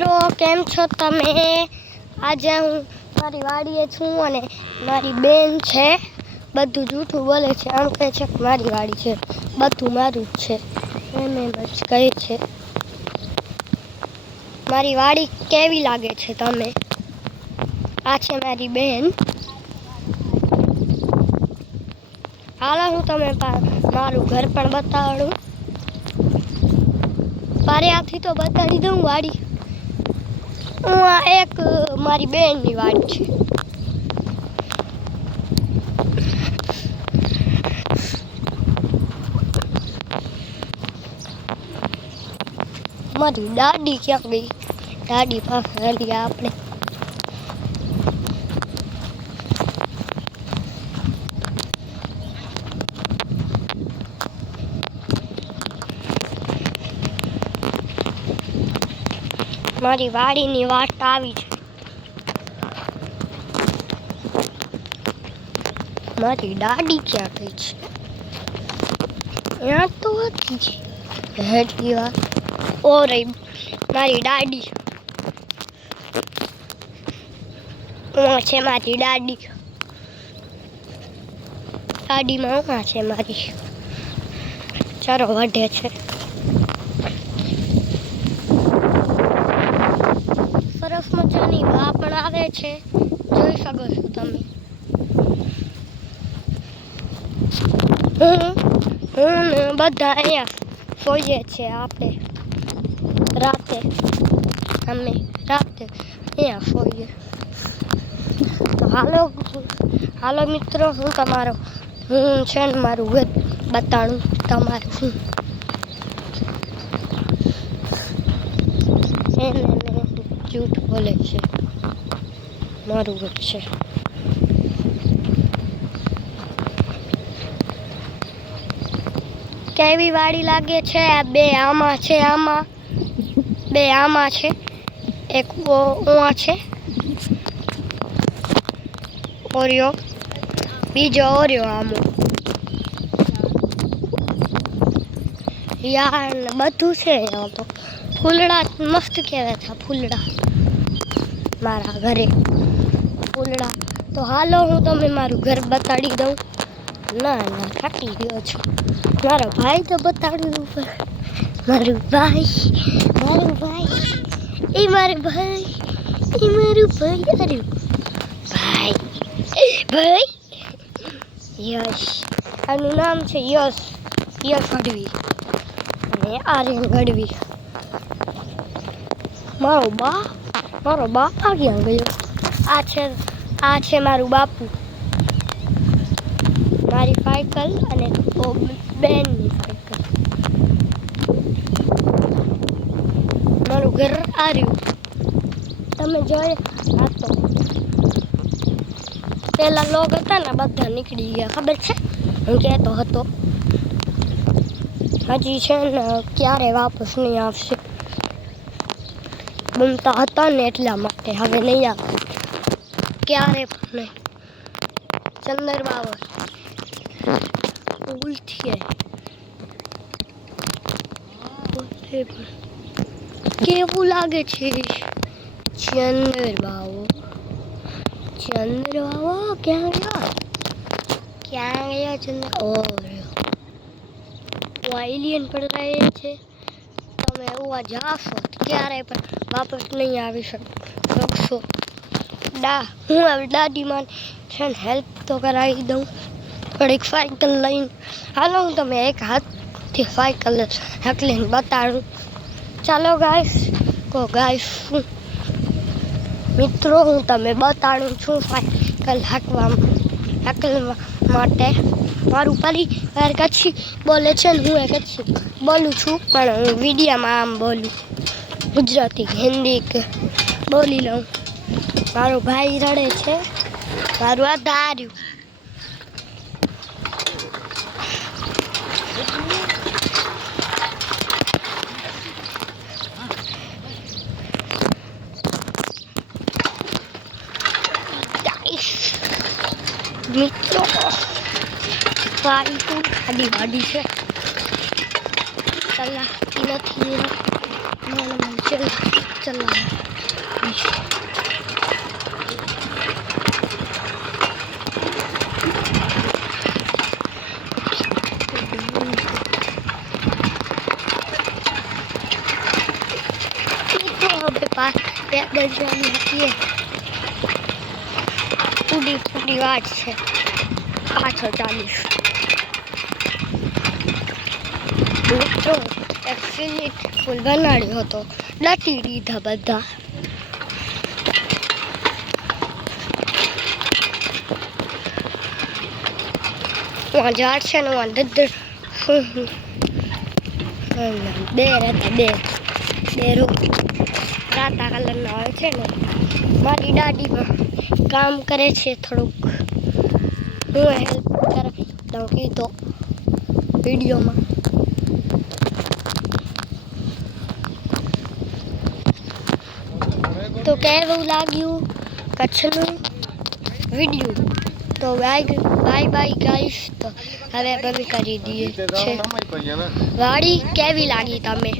મિત્રો કેમ છો તમે? આજે હું મારી વાડીએ છું અને મારી બેન છે બધું જૂઠું બોલે છે. આમ કહે છે કે મારી વાડી છે, બધું મારું જ છે. એમ જ કહે છે. મારી વાડી કેવી લાગે છે તમે? આ છે મારી બેન. હાલો હું તમે મારું ઘર પણ બતાડું. પારિયાથી તો બતાડી દઉં વાડી. આ એક મારી બેનની વાડી છે. મારી દાદી ક્યાં ગઈ? દાદી પાસે હલી આપણે. મારી વાડીની વાટ આવી છે. મારી દાદી ક્યાં ગઈ છે? यहाँ तो હતી હેઠી વાત. ઓ રહી મારી દાદી. છે મારી દાદી. દાદીમાં છે મારી. ચારો વઢે છે. સરસ મજાની વા પણ આવે છે, જોઈ શકો છો તમે. હું બધા અહીંયા સોઈએ છે. આપણે રાતે અમે રાતે અહીંયા સોઈએ. તો હાલો મિત્રો, હું છે ને મારું ઘર બતાડું તમારું. એને જૂઠ બોલે છે, મારું ઘર છે. કેવી વાડી લાગે છે? બે આમાં છે, બે આમાં છે, એક ઓમાં છે ઓરિયો, બીજો ઓરિયો આમો. યાર બધું છે અહીંયા તો. ફૂલડા મસ્ત કહેવાય છે. ફૂલડા મારા ઘરે ફૂલડા. તો હાલો હું તમને મારું ઘર બતાડી દઉં. ના થાકી ગયો છું. મારો ભાઈ તો બતાડી દઉં. મારું ભાઈ અરે ભાઈ યશ. આનું નામ છે યશ ગઢવી અને આર્યન ગઢવી. મારો બાપા ક્યાં ગયો? આ છે મારું બાપુ. મારી સાયકલ અને બેનની સાયકલ. મારું ઘર આવ્યું તમે જોયા. તો પેલા લોગ હતા ને બધા નીકળી ગયા, ખબર છે? હું કહેતો હતો હજી છે ને ક્યારે વાપસ નહીં આવશે. બનતા હતા ને એટલા માટે હવે નહીં આવે ક્યારે પણ નહીં. ચંદર બાબર ઉલથી કેવું લાગે છે? ચંદર બાવો ક્યાં ગયા ચંદર? એલિયન પણ રહે છે. તમે એવા જાશો ક્યારે પણ વાપસ નહીં આવી શકશો. હું હવે દાદીમાં છે ને હેલ્પ તો કરાવી દઉં થોડીક સાયકલ લઈને. હાલો હું તમે એક હાથથી સાયકલ હકલીને બતાડું. ચાલો ગાઈસ મિત્રો હું તમે બતાડું છું સાયકલ હકલવા માટે. મારું પરિવાર કચ્છી બોલે છે ને હું કચ્છી બોલું છું, પણ હું વિડીયામાં આમ બોલું ગુજરાતી હિન્દી બોલી લઉં. મારો ભાઈ રડે છે. મારું આ ધાર્યું. મિત્રો વાડી છે, ચલાતી નથી. चल चल पास पैदल जाने की पूरी वाट છે પાછળ ચાલીશ મિત્રો એકચ્યુઅલી ફૂલ બનાડ્યો હતો દાટી દીધા બધા वहाँ ઝાડ છે ને वहाँ દદ્દર બે રાતા કલરના હોય છે ને મારી દાદીમાં કામ કરે છે થોડુંક હું હેલ્પ કરી દઉં કીધો વિડીયોમાં તો કેવું લાગ્યું કચ્છનું વિડીયો તો બાય ગાઈસ તો હવે બંધ કરી દઈએ છે વાડી કેવી લાગી તમે